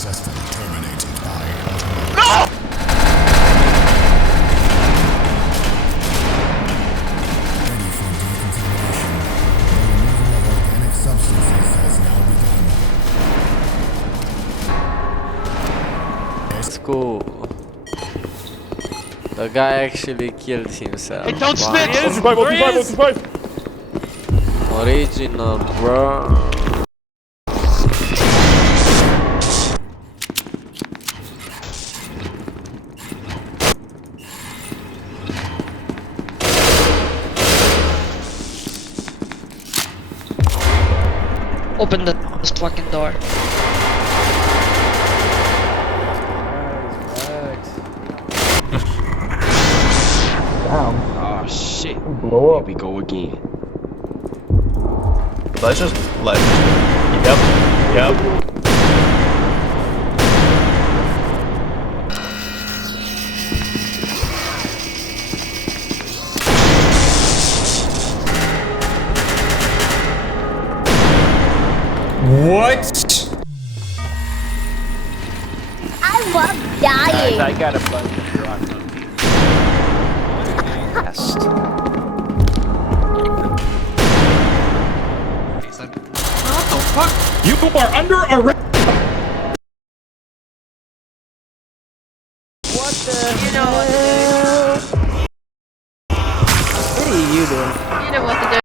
successfully terminated by automatic. No! Ready for decontamination. The removal of organic substances has now begun. Let's go. The guy actually killed himself. Hey, don't Wow. snitch! Survive. Original, bro. Open this fucking door. Oh shit. Blow Here up. we go again. Let's just let. Yep. What? I love dying. I got a bunch of drugs. What the fuck? You are under arrest. What the You know what to do. What are you doing? You know what to do.